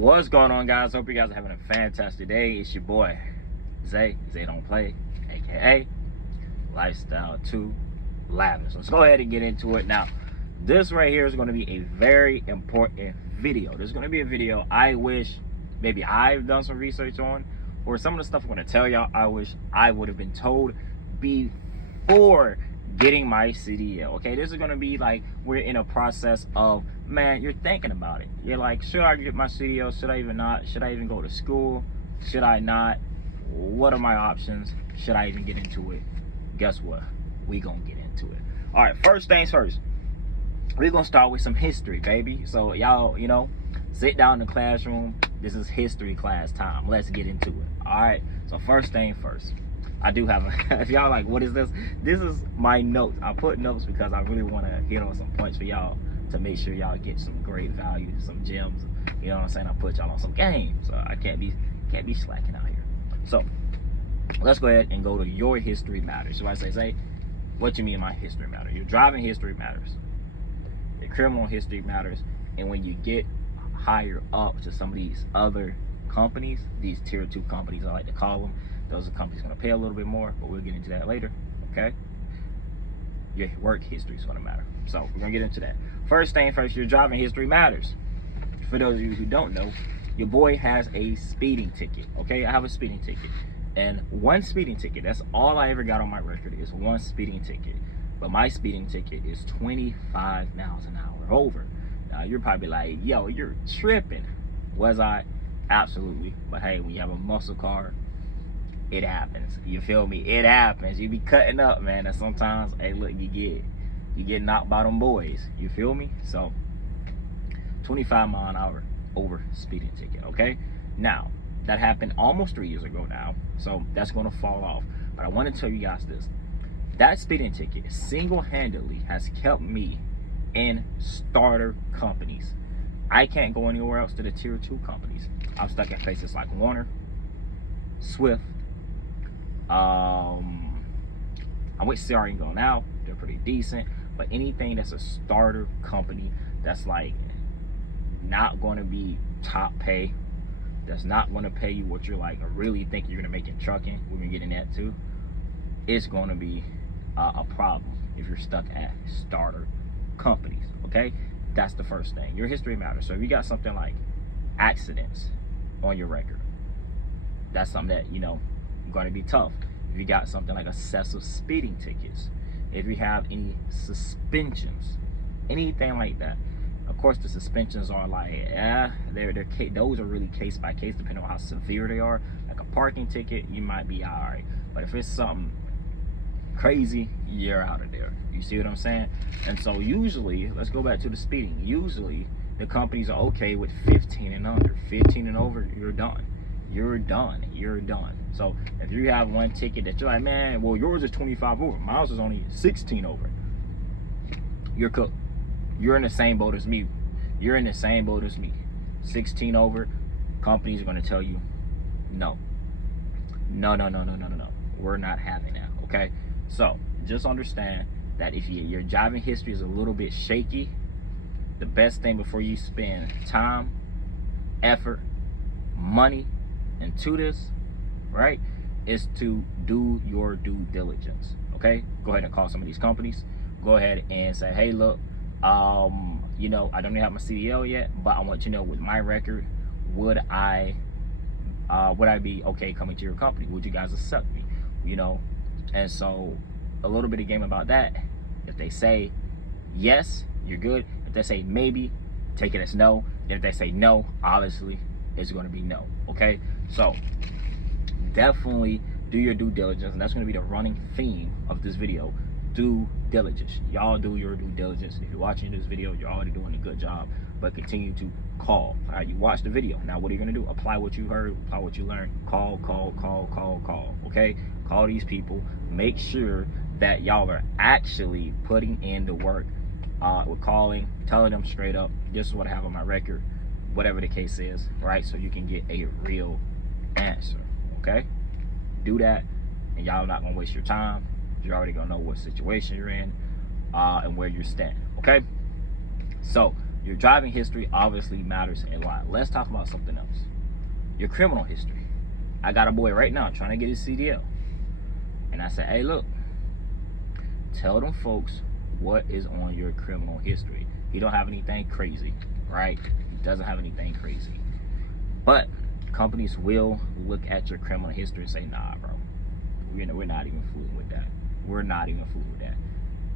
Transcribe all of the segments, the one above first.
What's going on, guys? Hope you guys are having a fantastic day. It's your boy Zay Don't Play, aka Lifestyle to Lavish. Let's go ahead and get into it. Now, this right here is going to be a very important video. This is going to be a video I wish maybe I've done some research on, or some of the stuff I'm going to tell y'all I wish I would have been told before getting my CDL. Okay, this is going to be like we're in a process of, man, you're thinking about it. You're like, should I get my CDL? Should I even not? Should I even go to school? Should I not? What are my options? Should I even get into it? Guess what? We gonna get into it. All right, first things first. We're gonna start with some history, baby. So y'all, sit down in the classroom. This is history class time. Let's get into it. All right, so first thing first. I do have if y'all like, what is this? This is my notes. I put notes because I really want to hit on some points for y'all to make sure y'all get some great value, some gems. You know what I'm saying? I put y'all on some game, so I can't be slacking out here. So let's go ahead and go to your history matters. So I say, what you mean my history matters? Your driving history matters. Your criminal history matters. And when you get higher up to some of these other companies, these tier 2 companies, I like to call them, those are companies going to pay a little bit more, but we'll get into that later. Okay, your work history is going to matter, so we're going to get into that. First thing first, your driving history matters. For those of you who don't know, your boy has a speeding ticket. Okay, I have a speeding ticket, and one speeding ticket, that's all I ever got on my record, is one speeding ticket. But my speeding ticket is 25 miles an hour over. Now you're probably like, yo, you're tripping. Was I? Absolutely. But hey, when you have a muscle car, it happens. You feel me? It happens. You be cutting up, man, and sometimes, hey, look, you get knocked by them boys. You feel me? So 25 mile an hour over speeding ticket. Okay, now that happened almost 3 years ago now, so that's going to fall off. But I want to tell you guys this: that speeding ticket single-handedly has kept me in starter companies. I can't go anywhere else to the tier 2 companies. I'm stuck at places like Warner, Swift. I'm with CR Go now. They're pretty decent, but anything that's a starter company that's like not going to be top pay, that's not going to pay you what you're like really think you're going to make in trucking, we're going to get in that too, it's going to be a problem if you're stuck at starter companies. Okay, that's the first thing. Your history matters. So if you got something like accidents on your record, that's something that going to be tough. If you got something like excessive speeding tickets, if you have any suspensions, anything like that. Of course, the suspensions are like, those are really case by case, depending on how severe they are. Like a parking ticket, you might be all right, but if it's something crazy, you're out of there. You see what I'm saying? And so usually, let's go back to the speeding. Usually, the companies are okay with 15 and under. 15 and over, you're done. You're done. So if you have one ticket that you're like, man, well, yours is 25 over, mine is only 16 over, you're cooked. You're in the same boat as me. 16 over, companies are going to tell you, no. We're not having that. Okay, so just understand that if your driving history is a little bit shaky, the best thing before you spend time, effort, money into this, right, is to do your due diligence. Okay, go ahead and call some of these companies. Go ahead and say, hey, look, I don't even have my CDL yet, but I want you to know, with my record, would I be okay coming to your company? Would you guys accept me? And so a little bit of game about that. If they say yes, you're good. If they say maybe, take it as no. And if they say no, obviously it's going to be no. Okay, so definitely do your due diligence, and that's going to be the running theme of this video. Due diligence. Y'all do your due diligence. If you're watching this video, you're already doing a good job, but continue to call. All right, you watch the video. Now what are you going to do? Apply what you heard, apply what you learned. Call. Okay, call these people. Make sure that y'all are actually putting in the work with calling, telling them straight up, this is what I have on my record, whatever the case is, right? So you can get a real answer. Okay, do that, and y'all not gonna waste your time. You're already gonna know what situation you're in and where you're standing. Okay, so Your driving history obviously matters a lot. Let's talk about something else. Your criminal history. I got a boy right now trying to get his CDL. And I said, hey, look, tell them folks what is on your criminal history. He don't have anything crazy, right? He doesn't have anything crazy. But companies will look at your criminal history and say, nah, bro, we're not even fooling with that. We're not even fooling with that.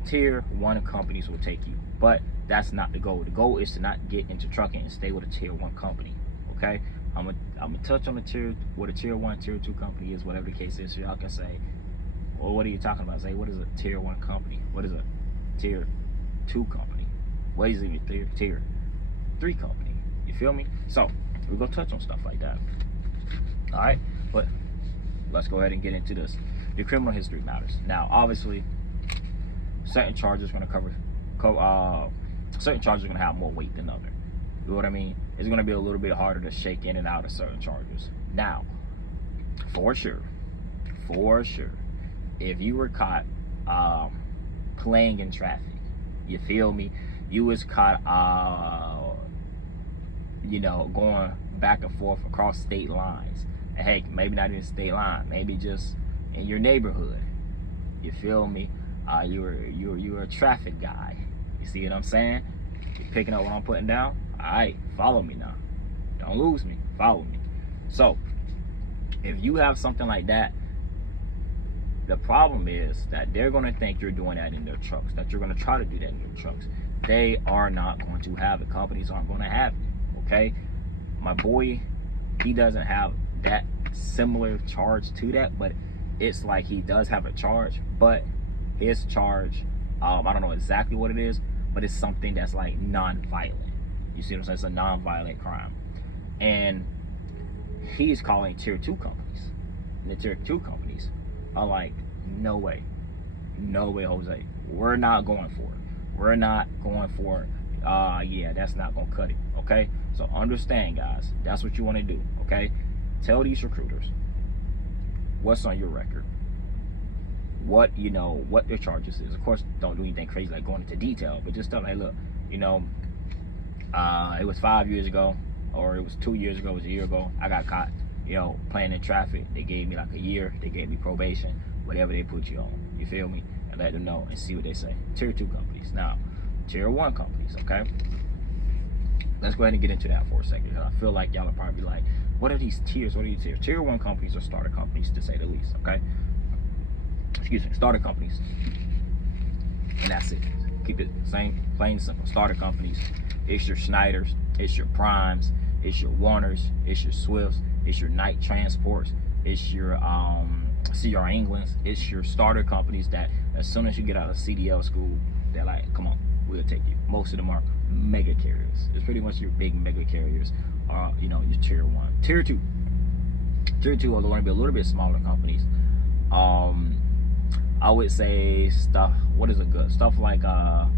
Tier 1 companies will take you, but that's not the goal. The goal is to not get into trucking and stay with a tier 1 company, okay? I'm gonna touch on what a tier 1, tier 2 company is, whatever the case is. So y'all can say, well, what are you talking about? Say, what is a tier 1 company? What is a tier 2 company? What is even tier 3 company? You feel me? So we're gonna touch on stuff like that. All right, but let's go ahead and get into this. Your criminal history matters. Now, obviously, certain charges are gonna certain charges are gonna have more weight than others. You know what I mean? It's gonna be a little bit harder to shake in and out of certain charges. Now, for sure, if you were caught playing in traffic, you feel me? You was caught, you know, going back and forth across state lines. And hey, maybe not even state line, maybe just in your neighborhood. You feel me? You were a traffic guy. You see what I'm saying? You picking up what I'm putting down? All right, follow me now. Don't lose me. Follow me. So, if you have something like that, the problem is that they're going to think you're doing that in their trucks, that you're going to try to do that in your trucks. They are not going to have it. Companies aren't going to have it, okay? My boy, he doesn't have that similar charge to that, but it's like he does have a charge, but his charge, I don't know exactly what it is, but it's something that's like non-violent. You see what I'm saying? It's a non-violent crime. And he's calling tier 2 companies. And the tier 2 companies are like, no way, Jose, we're not going for it. We're not going for it. Yeah, that's not gonna cut it. Okay, so understand, guys, that's what you want to do. Okay, tell these recruiters what's on your record, what, you know, what their charges is. Of course, don't do anything crazy like going into detail, but just tell them, hey, look, you know, it was 5 years ago, or it was 2 years ago, it was a year ago, I got caught, you know, playing in traffic. They gave me like a year, they gave me probation, whatever they put you on. You feel me? And let them know and see what they say. Tier 2 companies. Now, tier 1 companies, okay? Let's go ahead and get into that for a second. I feel like y'all are probably like, what are these tiers? What are these tiers? Tier 1 companies are starter companies, to say the least, okay? Excuse me, starter companies. And that's it. Keep it same, plain simple. Starter companies. It's your Schneiders, it's your Primes, it's your Warners, it's your Swifts, it's your Night Transports, it's your CR Englands, it's your starter companies that as soon as you get out of CDL school, they're like, come on, we'll take you. Most of them are mega carriers. It's pretty much your big mega carriers are, you know, your tier 1. Tier 2. Tier 2 are going to be a little bit smaller companies. I would say stuff, what is a good? Stuff like, I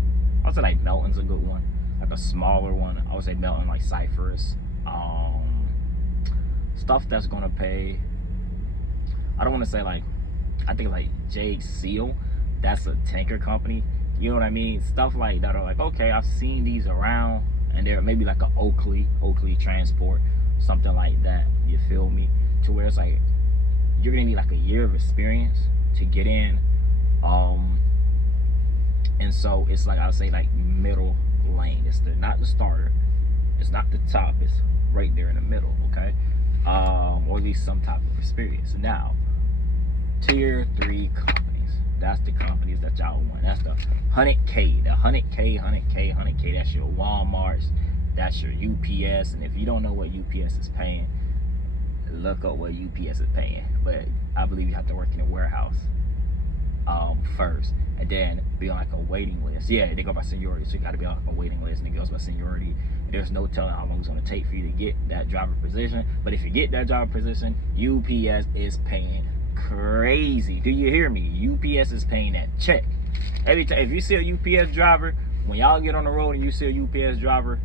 would say like Melton's a good one. Like a smaller one. I would say Melton, like Cypress. Stuff that's going to pay, I don't want to say like, I think like J Seal, that's a tanker company. You know what I mean? Stuff like that are like, okay, I've seen these around, and they're maybe like a Oakley Transport, something like that. You feel me? To where it's like, you're gonna need like a year of experience to get in. And so it's like, I would say like middle lane. It's not the starter. It's not the top. It's right there in the middle, okay? Or at least some type of experience. Now, tier 3 companies. That's the companies that y'all want. That's the 100K, the 100K. That's your Walmarts. That's your UPS. And if you don't know what UPS is paying, look up what UPS is paying. But I believe you have to work in a warehouse first, and then be on like a waiting list. Yeah, they go by seniority, so you got to be on like a waiting list, and it goes by seniority. There's no telling how long it's going to take for you to get that driver position. But if you get that driver position, UPS is paying crazy. Do you hear me? UPS is paying that check. Every time, if you see a UPS driver, when y'all get on the road and you see a UPS driver,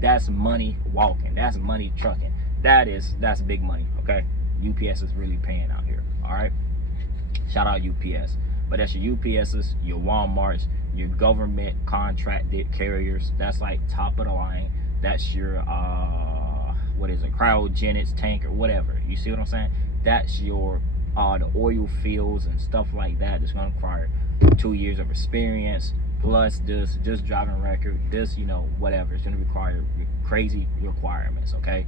that's money walking. That's money trucking. That's big money, okay? UPS is really paying out here, all right? Shout out UPS. but that's your UPSs, your Walmarts, your government contracted carriers. That's like top of the line. That's your what is it, cryogenics tank or whatever. You see what I'm saying? That's your the oil fields and stuff like that. That's going to require 2 years of experience plus this driving record, this, you know, whatever. It's going to require crazy requirements, okay?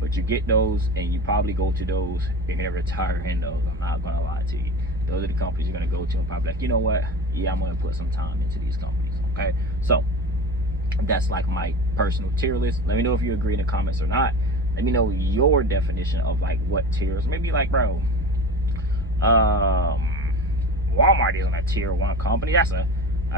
But you get those, and you probably go to those, you're going to retire in those. I'm not going to lie to you. Those are the companies you're going to go to and probably like, you know what, yeah, I'm going to put some time into these companies, okay? So that's like my personal tier list. Let me know if you agree in the comments or not. Let me know your definition of like what tiers. Maybe like, bro, Walmart isn't a tier 1 company. That's a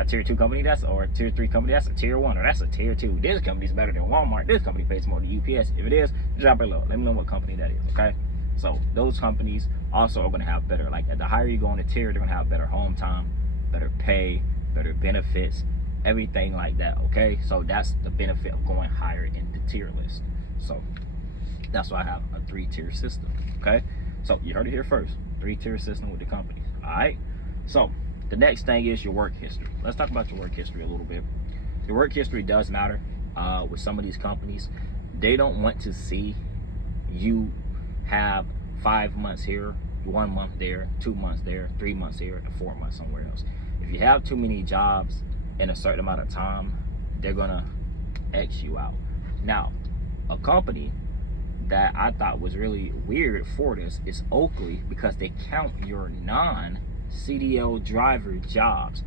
tier 2 company. That's, or a tier 3 company. That's a tier 1, or that's a tier 2. This company's better than Walmart. This company pays more than UPS. If it is, drop it below. Let me know what company that is, okay? So those companies also are going to have better, like at the higher you go in the tier, they're going to have better home time, better pay, better benefits, everything like that, okay? So that's the benefit of going higher in the tier list. So that's why I have a 3-tier system, okay? So you heard it here first, 3-tier system with the companies, all right? So the next thing is your work history. Let's talk about your work history a little bit. Your work history does matter with some of these companies. They don't want to see you have 5 months here, 1 month there, 2 months there, 3 months here, and 4 months somewhere else. If you have too many jobs in a certain amount of time, they're gonna X you out. Now, a company that I thought was really weird for this is Oakley, because they count your non-CDL driver jobs.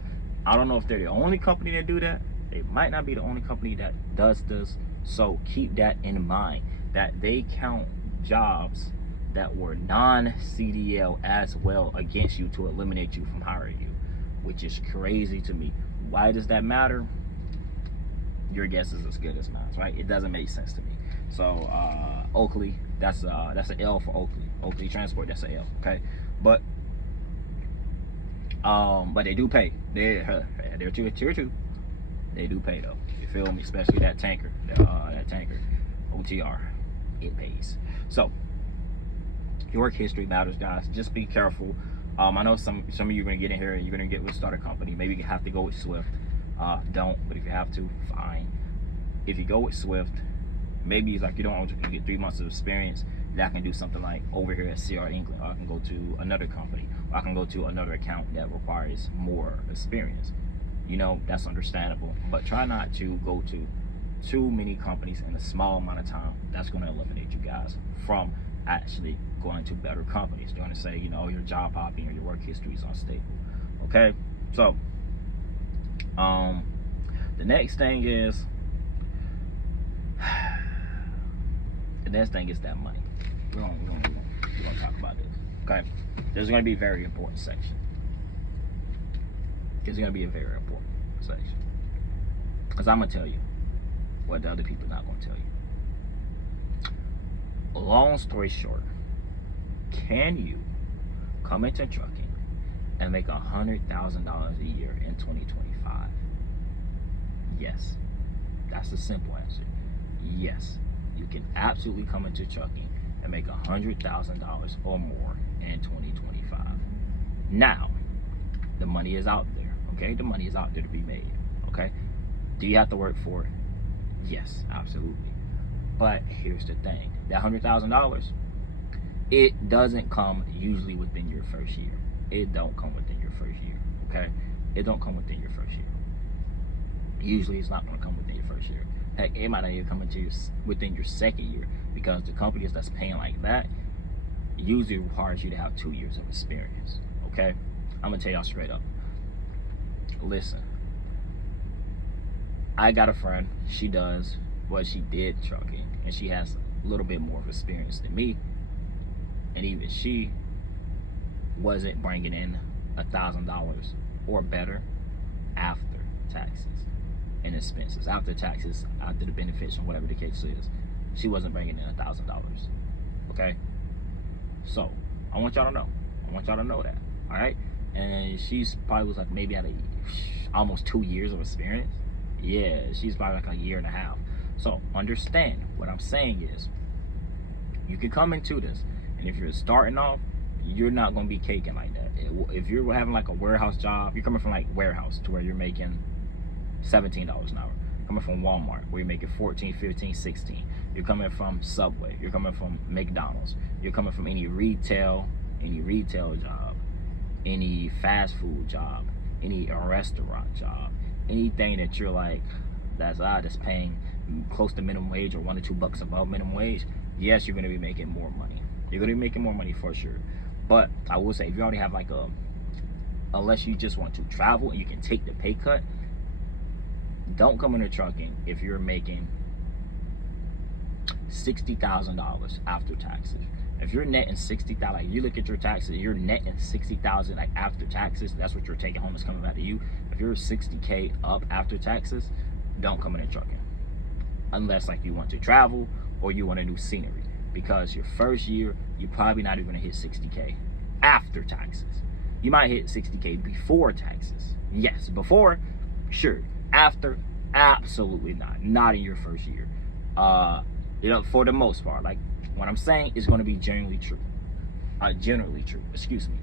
I don't know if they're the only company that do that. They might not be the only company that does this. So keep that in mind, that they count jobs that were non-CDL as well against you to eliminate you from hiring you, which is crazy to me. Why does that matter? Your guess is as good as mine, right? It doesn't make sense to me. So Oakley, that's an L for Oakley. Oakley Transport, that's an L, okay? But they do pay. They're tier 2. They do pay though. You feel me? Especially that tanker, that tanker, OTR, it pays. So your work history matters, guys. Just be careful. I know some of you are gonna get in here and you're gonna get with start a company. Maybe you have to go with Swift. Don't, but if you have to, fine. If you go with Swift, maybe it's like you don't want to get 3 months of experience. That I can do something like over here at CR England, or I can go to another company, or I can go to another account that requires more experience. You know, that's understandable, but try not to go to too many companies in a small amount of time. That's going to eliminate you guys from actually going to better companies. They're going to say, you know, your job hopping or your work history is unstable. Okay, so the next thing is that money. We're gonna talk about this. Okay, there's gonna be a very important section. It's gonna be a very important section, because I'm gonna tell you what the other people are not gonna tell you. Long story short, can you come into trucking and make $100,000 a year in 2025? Yes, that's the simple answer. Yes, you can absolutely come into trucking and make $100,000 or more in 2025. Now, the money is out there, okay? The money is out there to be made, okay? Do you have to work for it? Yes, absolutely. But here's the thing, that $100,000, it doesn't come usually within your first year. It don't come within your first year, okay? It don't come within your first year. Usually it's not gonna come within your first year. Heck, it might not even come into within your second year, because the companies that's paying like that usually requires you to have 2 years of experience, okay? I'm gonna tell y'all straight up. Listen, I got a friend, she did trucking, and she has a little bit more of experience than me, and even she wasn't bringing in $1,000 or better after taxes and expenses. After taxes, after the benefits and whatever the case is, she wasn't bringing in $1,000, okay? So I want y'all to know. I want y'all to know that, all right? And she's probably was like maybe at almost 2 years of experience. Yeah, she's probably like a year and a half. So understand what I'm saying is, you can come into this, and if you're starting off, you're not going to be caking like that. If you're having like a warehouse job, you're coming from like warehouse to where you're making $17 an hour. Coming from Walmart where you're making 14, 15, 16. You're coming from Subway. You're coming from McDonald's. You're coming from any retail job, any fast food job, any restaurant job, anything that you're like, that's paying close to minimum wage or $1 or $2 above minimum wage. Yes, you're going to be making more money. You're going to be making more money for sure. But I will say, if you already have like unless you just want to travel and you can take the pay cut, don't come into trucking if you're making $60,000 after taxes. If you're netting $60,000, like you look at your taxes, you're netting $60,000 like after taxes. That's what you're taking home is coming back to you. If you're $60K up after taxes, don't come into trucking, unless like you want to travel or you want to do scenery. Because your first year, you're probably not even gonna hit $60K after taxes. You might hit $60K before taxes. Yes, before, sure. After, absolutely not. Not in your first year. For the most part. Like, what I'm saying is going to be generally true. Excuse me.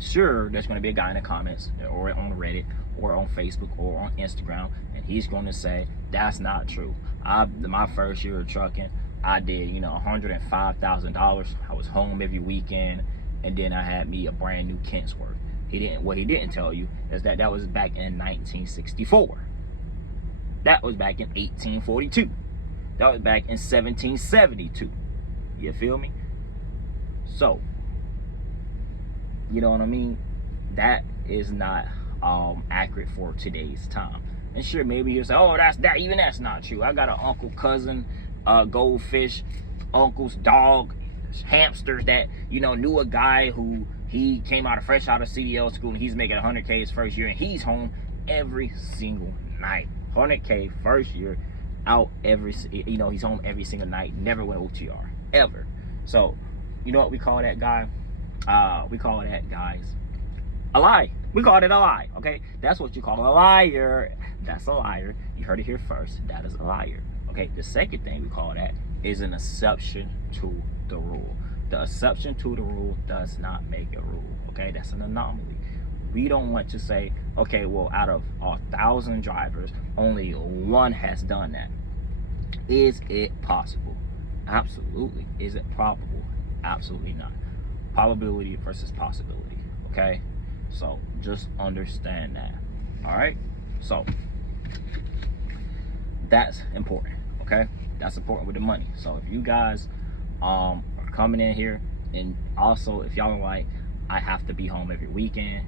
Sure, there's going to be a guy in the comments, or on Reddit, or on Facebook, or on Instagram, and he's going to say, that's not true. My first year of trucking, I did, $105,000. I was home every weekend, and then I had me a brand new Kentsworth. What he didn't tell you is that was back in 1964. That was back in 1842. That was back in 1772. You feel me? So, you know what I mean? That is not accurate for today's time. And sure, maybe you'll say, oh, that's not true. I got an uncle, cousin, goldfish, uncle's dog, hamsters that, knew a guy who he came fresh out of CDL school, and he's making 100K his first year, and he's home every single night. 100K first year, out he's home every single night, never went OTR, ever. So, you know what we call that guy? We call that, guys, a lie. We call it a lie, okay? That's what you call a liar. That's a liar. You heard it here first. That is a liar, okay? The second thing we call that is an exception to the rule. The exception to the rule does not make a rule, okay? That's an anomaly. We don't want to say, okay, well, out of 1,000 drivers, only one has done that. Is it possible? Absolutely. Is it probable? Absolutely not. Probability versus possibility, okay? So just understand that, all right? So that's important, okay? That's important with the money. So if you guys are coming in here, and also if y'all are like, I have to be home every weekend,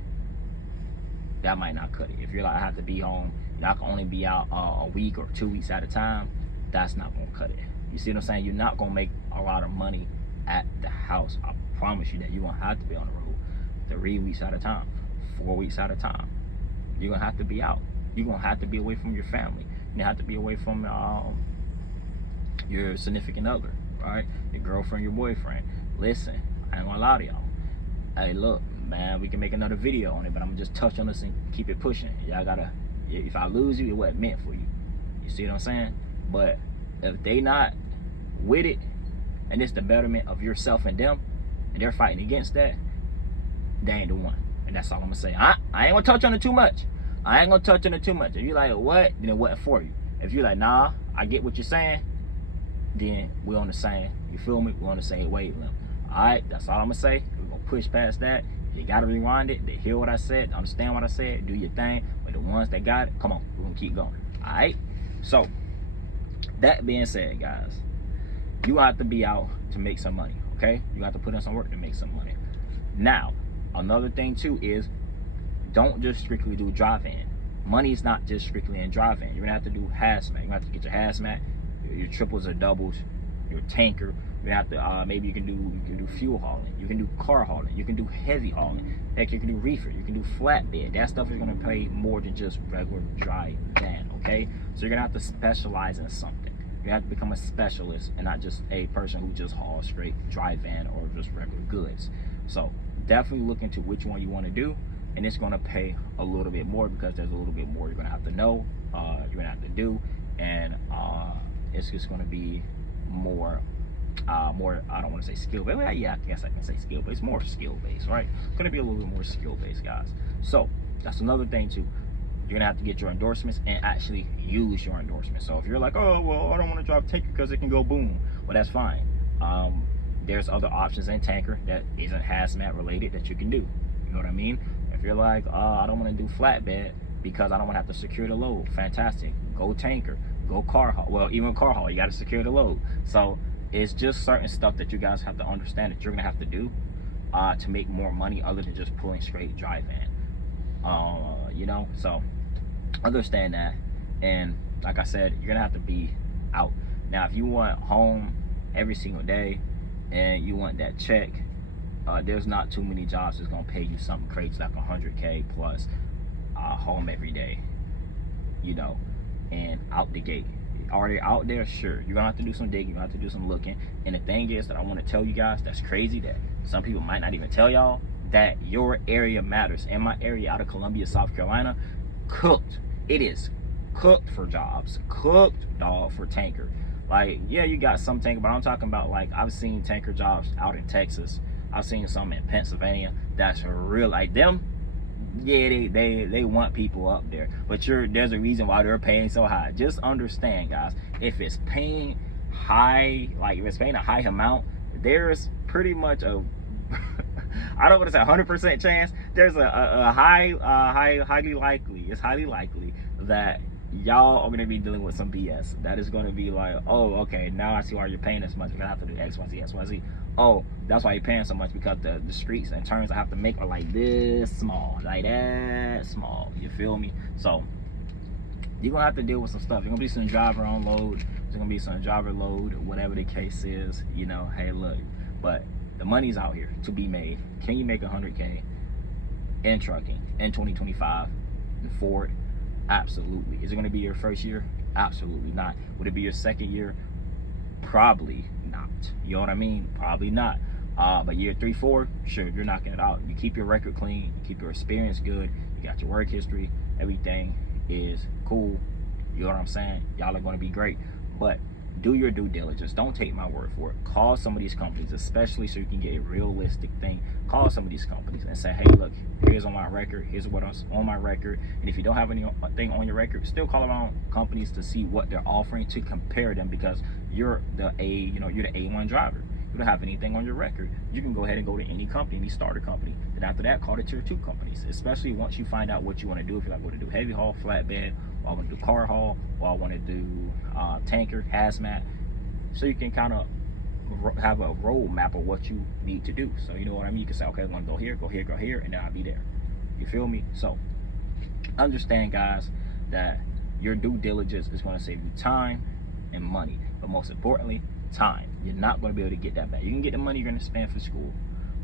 that might not cut it. If you're like, I have to be home, y'all can only be out a week or 2 weeks at a time, that's not gonna cut it. You see what I'm saying? You're not gonna make a lot of money at the house. I promise you that. You're gonna have to be on the road 3 weeks at a time, 4 weeks at a time. You're gonna have to be out. You're gonna have to be away from your family. You have to be away from your significant other, right? Your girlfriend, your boyfriend. Listen, I ain't gonna lie to y'all. Hey, look, man, we can make another video on it, but I'm gonna just touch on this and keep it pushing. Y'all gotta, if I lose you, it wasn't meant for you. You see what I'm saying? But if they not with it, and it's the betterment of yourself and them, and they're fighting against that, they ain't the one. And that's all I'm gonna say. I ain't gonna touch on it too much. If you're like, what? Then it wasn't for you. If you're like, nah, I get what you're saying, then we're on the same, you feel me? We're on the same wavelength. All right, that's all I'm gonna say. We're gonna push past that. You gotta rewind it, to hear what I said, understand what I said, do your thing. But the ones that got it, come on, we're gonna keep going. All right? So, that being said, guys, you have to be out to make some money, okay? You have to put in some work to make some money. Now, another thing too is, don't just strictly do drive-in. Money is not just strictly in drive-in. You're gonna have to do hazmat. You're gonna have to get your hazmat, your triples or doubles, your tanker. You're gonna have to maybe you can do fuel hauling. You can do car hauling. You can do heavy hauling. Heck, you can do reefer. You can do flatbed. That stuff is gonna pay more than just regular dry van. Okay, so you're gonna have to specialize in something. You have to become a specialist and not just a person who just hauls straight dry van or just regular goods. So definitely look into which one you want to do, and it's going to pay a little bit more because there's a little bit more you're going to have to know, you're going to have to do, and it's just going to be more more, I don't want to say skill based. Well, yeah, I guess I can say skill based. More skill based, right? It's going to be a little bit more skill based, guys. So that's another thing too. You're gonna have to get your endorsements and actually use your endorsements. So if you're like, oh well, I don't want to drive tanker because it can go boom, well, that's fine. There's other options in tanker that isn't hazmat related that you can do. You know what I mean? If you're like, I don't want to do flatbed because I don't want to have to secure the load, fantastic. Go tanker, go car haul. Well, even car haul, you got to secure the load. So it's just certain stuff that you guys have to understand that you're gonna have to do to make more money other than just pulling straight dry van. You know, so understand that. And like I said, you're gonna have to be out. Now if you want home every single day and you want that check, there's not too many jobs that's gonna pay you something crazy like 100K plus home every day, you know, and out the gate. Are they out there? Sure, you're gonna have to do some digging, you're gonna have to do some looking. And the thing is that I want to tell you guys that's crazy, that some people might not even tell y'all, that your area matters. In my area out of Columbia, South Carolina, cooked. It is cooked for jobs, cooked, dog, for tanker. Like, yeah, you got some tanker, but I'm talking about, like, I've seen tanker jobs out in Texas. I've seen some in Pennsylvania. That's real. Like them, yeah, they want people up there. But there's a reason why they're paying so high. Just understand, guys, if it's paying high, like if it's paying a high amount, there's pretty much a I don't want to say 100% chance. There's a highly likely. It's highly likely that y'all are going to be dealing with some BS. That is going to be like, oh, okay, now I see why you're paying this much. You're going to have to do X, Y, Z, X, Y, Z. Oh, that's why you're paying so much, because the streets and turns I have to make are like this small, like that small. You feel me? So you're going to have to deal with some stuff. You're going to be some driver unload. There's going to be some driver load, whatever the case is. You know, hey, look, but the money's out here to be made. Can you make 100K in trucking in 2025 Ford? Absolutely. Is it going to be your first year? Absolutely not. Would it be your second year? Probably not. You know what I mean? Probably not. But year 3, 4, sure, you're knocking it out. You keep your record clean, you keep your experience good, you got your work history, everything is cool. You know what I'm saying? Y'all are going to be great. But do your due diligence. Don't take my word for it. Call some of these companies, especially so you can get a realistic thing. Call some of these companies and say, hey, look, here's on my record, here's what's on my record. And if you don't have anything on your record, still call around companies to see what they're offering, to compare them, because you're the A1 driver. You don't have anything on your record. You can go ahead and go to any company, any starter company. Then after that, call the tier 2 companies, especially once you find out what you want to do. If you're like, going to do heavy haul, flatbed, or I want to do car haul, or I want to do tanker, hazmat, so you can kind of have a roadmap of what you need to do. So you know what I mean? You can say, okay, I'm going to go here, go here, go here, and then I'll be there. You feel me? So understand, guys, that your due diligence is going to save you time and money, but most importantly, time. You're not going to be able to get that back. You can get the money you're going to spend for school,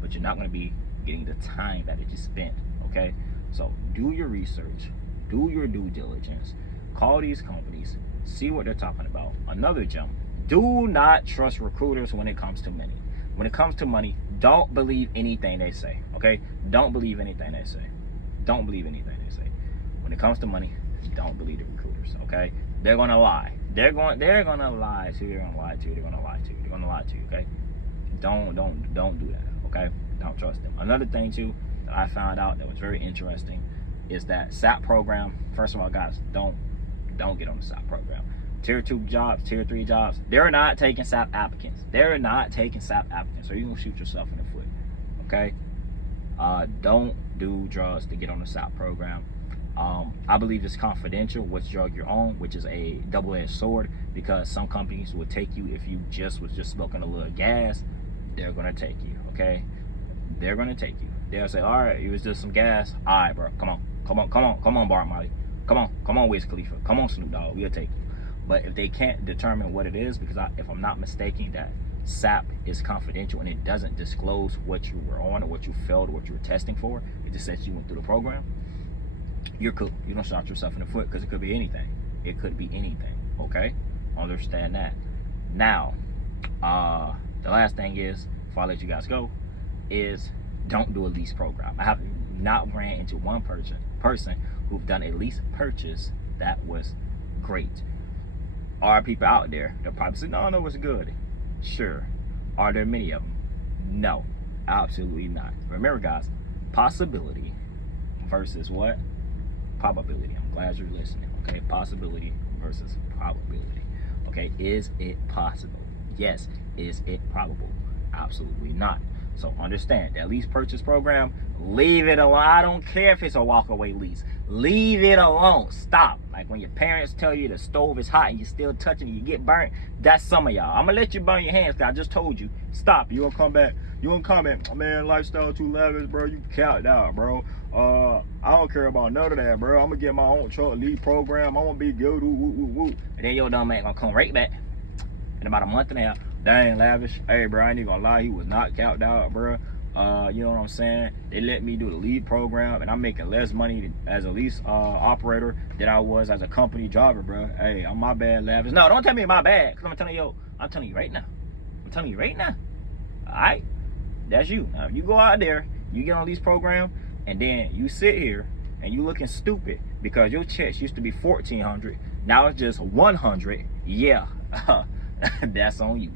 but you're not going to be getting the time that you spent. Okay, so do your research, do your due diligence, call these companies, see what they're talking about. Another gem: do not trust recruiters when it comes to money. When it comes to money, don't believe anything they say. Okay, don't believe anything they say. Don't believe anything they say. When it comes to money, don't believe the recruiters. Okay, they're gonna lie. They're gonna lie to you. They're gonna lie to you. They're gonna lie to you. They're gonna lie to you. Okay, don't do that. Okay, don't trust them. Another thing too that I found out that was very interesting is that SAP program. First of all, guys, don't get on the SAP program. Tier 2 jobs, tier 3 jobs, they're not taking SAP applicants. They're not taking SAP applicants. So you're gonna shoot yourself in the foot. Okay, don't do drugs to get on the SAP program. I believe it's confidential which drug you're on, which is a double-edged sword, because some companies will take you if you was just smoking a little gas. They're gonna take you. Okay, they're gonna take you. They'll say, all right, it was just some gas. All right, bro, come on, Bart Molly, come on, Wiz Khalifa, come on, Snoop Dogg, we'll take you. But if they can't determine what it is, because if I'm not mistaken, that SAP is confidential and it doesn't disclose what you were on or what you failed or what you were testing for, it just says you went through the program, you're cool. You don't shot yourself in the foot, because it could be anything. It could be anything. Okay, understand that. Now, the last thing is, before I let you guys go, is don't do a lease program. I have not ran into one person who've done a lease purchase that was great. Are people out there, they'll probably say, no, it's good. Sure, Are there many of them? No, absolutely not. Remember, guys, possibility versus what? Probability. I'm glad you're listening. Okay, possibility versus probability. Okay, is it possible? Yes. Is it probable? Absolutely not. So understand that lease purchase program, leave it alone. I don't care if it's a walk-away lease. Leave it alone. Stop. Like when your parents tell you the stove is hot and you're still touching it, you get burnt. That's some of y'all. I'm gonna let you burn your hands because I just told you. Stop. You gonna come back. You gonna comment, man, lifestyle too lavish, bro. You count out, bro. I don't care about none of that, bro. I'm gonna get my own truck lead program. I'm gonna be good. Woo, woo, woo, woo. And then your dumb man gonna come right back in about a month and a half. Dang, lavish. Hey, bro, I ain't even gonna lie. He was not count out, bro. You know what I'm saying? They let me do the lead program, and I'm making less money as a lease operator than I was as a company driver, bro. Hey, I'm my bad, lavish. No, don't tell me my bad, because I'm telling you right now. I'm telling you right now. All right? That's you. Now, if you go out there, you get on lease program, and then you sit here, and you looking stupid because your checks used to be $1,400. Now it's just $100. Yeah. That's on you.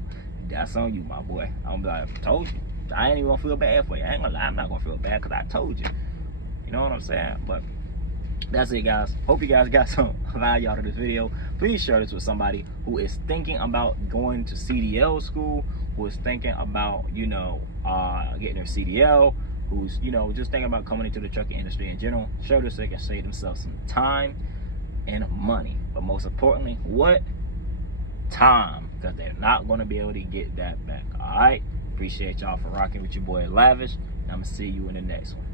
That's on you, my boy. I'm like, I told you. I ain't even gonna feel bad for you. I ain't gonna lie, I'm not gonna feel bad because I told you. You know what I'm saying? But that's it, guys. Hope you guys got some value out of this video. Please share this with somebody who is thinking about going to CDL school, who is thinking about, you know, getting their CDL, who's, you know, just thinking about coming into the trucking industry in general. Share this so they can save themselves some time and money. But most importantly, what? Time. Because they're not going to be able to get that back. All right? Appreciate y'all for rocking with your boy Lavish. And I'm going to see you in the next one.